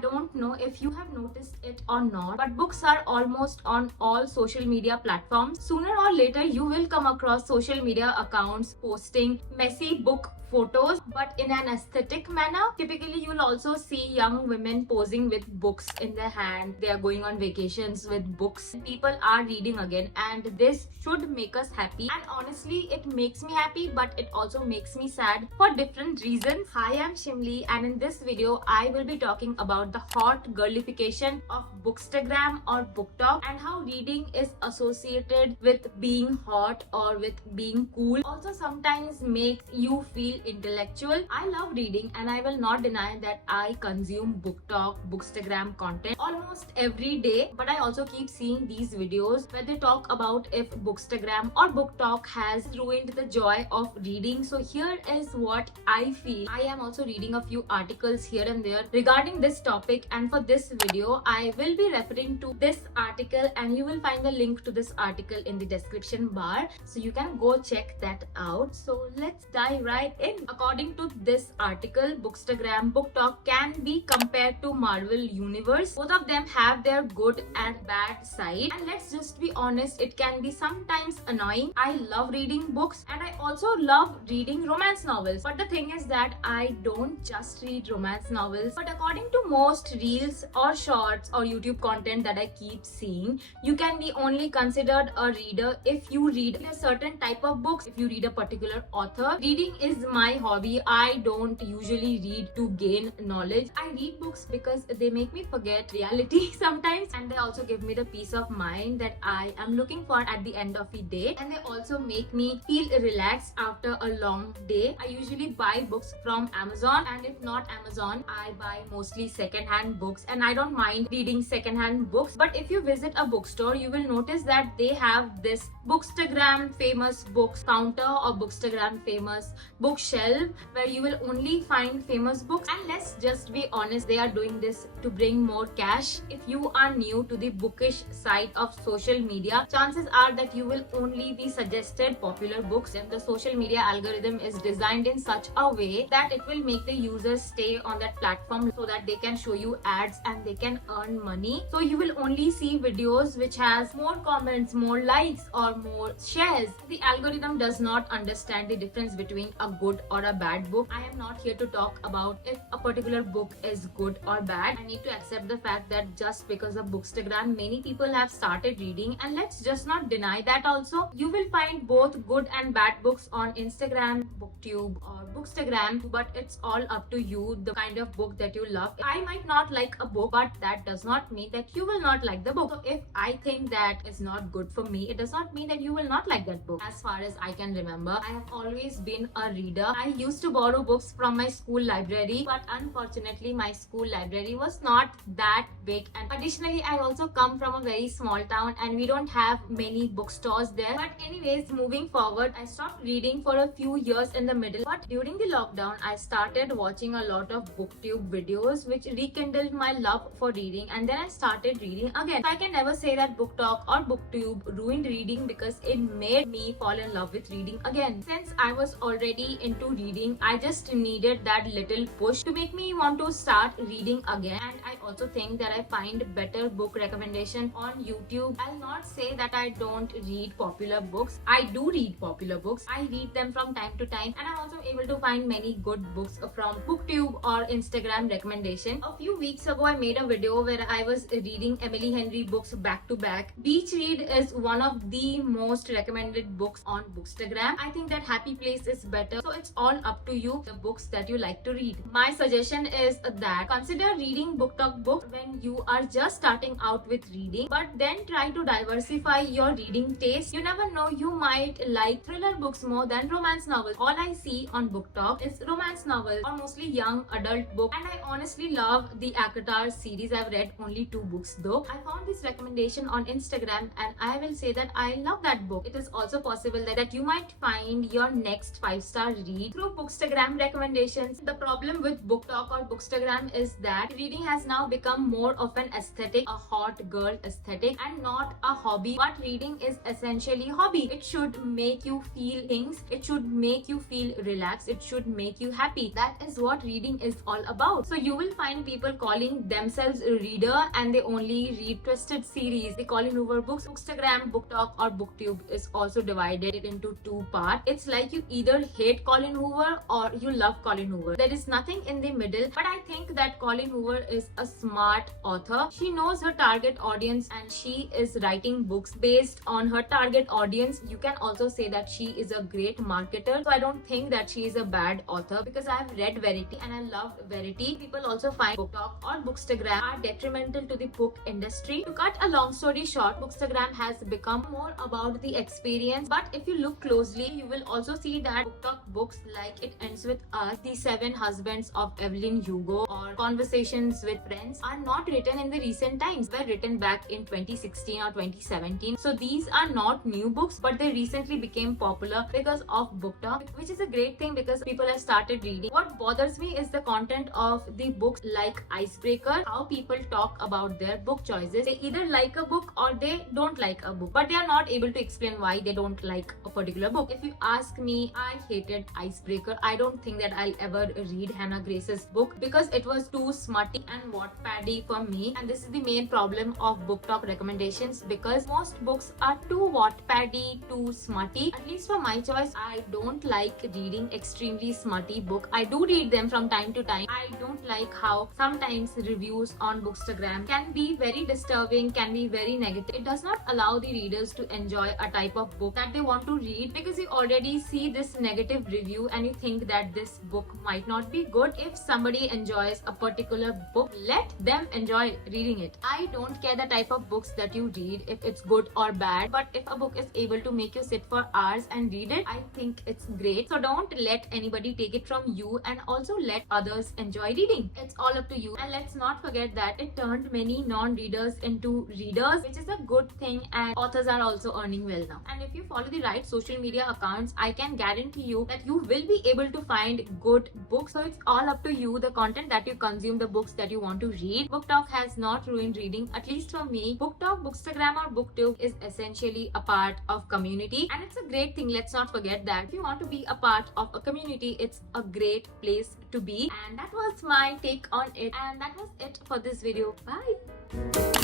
don't know if you have noticed it or not, but books are almost on all social media platforms. Sooner or later, you will come across social media accounts posting messy book photos, but in an aesthetic manner. Typically, you'll also see young women posing with books in their hand. They are going on vacations with books. People are reading again, and this should make us happy. And honestly, it makes me happy, but it also makes me sad for different reasons. Hi, I'm Shimli, and in this video, I will be talking about the hot girlification of Bookstagram or BookTok and how reading is associated with being hot or with being cool. Also, sometimes makes you feel intellectual. I love reading, and I will not deny that I consume BookTok, Bookstagram content almost every day, but I also keep seeing these videos where they talk about if Bookstagram or BookTok has ruined the joy of reading. So here is what I feel. I am also reading a few articles here and there regarding this topic, and for this video I will be referring to this article, and you will find the link to this article in the description bar, so you can go check that out. So let's dive right in. According to this article, Bookstagram, BookTok can be compared to Marvel Universe. Both of them have their good and bad side, and let's just be honest, it can be sometimes annoying. I love reading books, and I also love reading romance novels, but the thing is that I don't just read romance novels, but according to most reels or shorts or YouTube content that I keep seeing, you can be only considered a reader if you read a certain type of books, if you read a particular author. Reading is my hobby. I don't usually read to gain knowledge. I read books because they make me forget reality sometimes, and they also give me the peace of mind that I am looking for at the end of the day, and they also make me feel relaxed after a long day. I usually buy books from Amazon, and if not Amazon, I buy mostly second-hand books, and I don't mind reading second-hand books. But if you visit a bookstore, you will notice that they have this Bookstagram famous books counter or Bookstagram famous bookshelf where you will only find famous books. And let's just be honest, they are doing this to bring more cash. If you are new to the bookish side of social media, chances are that you will only be suggested popular books, and the social media algorithm is designed in such a way that it will make the users stay on that platform so that they can show you ads and they can earn money. So you will only see videos which has more comments, more likes, or more shares. The algorithm does not understand the difference between a good or a bad book. I am not here to talk about if a particular book is good or bad. I need to accept the fact that just because of Bookstagram, many people have started reading, and let's just not deny that also. You will find both good and bad books on Instagram, BookTube, or Bookstagram, but it's all up to you, the kind of book that you love. I might not like a book, but that does not mean that you will not like the book. So if I think that is not good for me, it does not mean that you will not like that book. As far as I can remember, I have always been a reader. I used to borrow books from my school library, but unfortunately my school library was not that big, and additionally I also come from a very small town and we don't have many bookstores there. But anyways, moving forward, I stopped reading for a few years in the middle, but during the lockdown I started watching a lot of BookTube videos which rekindled my love for reading, and then I started reading again. So I can never say that BookTok or BookTube ruined reading, because it made me fall in love with reading again. Since I was already into reading, I just needed that little push to make me want to start reading again. And I also think that I find better book recommendation on YouTube. I'll not say that I don't read popular books. I do read popular books. I read them from time to time, and I'm also able to find many good books from BookTube or Instagram recommendation. A few weeks ago, I made a video where I was reading Emily Henry books back to back. Beach Read is one of the most recommended books on Bookstagram. I think that Happy Place is better. So it's all up to you, the books that you like to read. My suggestion is that consider reading BookTok book when you are just starting out with reading, but then try to diversify your reading taste. You never know, you might like thriller books more than romance novels. All I see on BookTok is romance novels or mostly young adult books, and I honestly love the Akatar series. I've read only 2 books though. I found this recommendation on Instagram, and I will say that I love that book. It is also possible that you might find your next 5-star read through Bookstagram recommendations. The problem with BookTok or Bookstagram is that reading has now become more of an aesthetic, a hot girl aesthetic, and not a hobby. But reading is essentially hobby. It should make you feel things. It should make you feel relaxed. It should make you happy. That is what reading is all about. So you will find people calling themselves a reader and they only read twisted series. They Colin Hoover books. Bookstagram, BookTok or BookTube is also divided into two parts. It's like you either hate Colin Hoover or you love Colin Hoover. There is nothing in the middle, but I think that Colin Hoover is a smart author. She knows her target audience and she is writing books based on her target audience. You can also say that she is a great marketer. So I don't think that she is a bad author because I have read Verity and I loved Verity. People also find BookTok or Bookstagram are detrimental to the book industry. To cut a long story short, Bookstagram has become more about the experience, but if you look closely, you will also see that BookTok books like It Ends With Us, The 7 Husbands of Evelyn Hugo, or Conversations with Friends are not written in the recent times. They were written back in 2016 or 2017. So these are not new books, but they recently became popular because of BookTok, which is a great thing because people have started reading. What bothers me is the content of the books like Icebreaker, how people talk about their book choices. They either like a book or they don't like a book, but they are not able to explain why they don't like a particular book. If you ask me, I hated Icebreaker. I don't think that I'll ever read Hannah Grace's book because it was too smutty and Wattpaddy for me, and this is the main problem of BookTok recommendations because most books are too Wattpaddy, too smutty. At least for my choice, I don't like reading extremely smutty book. I do read them from time to time. I don't like how sometimes reviews on Bookstagram can be very disturbing, can be very negative. It does not allow the readers to enjoy a type of book that they want to read because you already see this negative review and you think that this book might not be good. If somebody enjoys a particular book, let them enjoy reading it. I don't care the type of books that you read, if it's good or bad, but if a book is able to make you sit for hours and read it, I think it's great. So don't let anybody take it from you, and also let others enjoy reading. It's all up to you. And let's not forget that it turned many non-readers into readers, which is a good thing, and authors are also earning well now. And if you follow the right social media accounts, I can guarantee you that you will be able to find good books. So it's all up to you, the content that you consume, the books that you want to read. BookTok has not ruined reading, at least for me. BookTok, Bookstagram or BookTube is essentially a part of community, and it's a great thing. Let's not forget that. If you want to be a part of a community, it's a great place to be. And that was my take on it, and that was it for this video. Bye.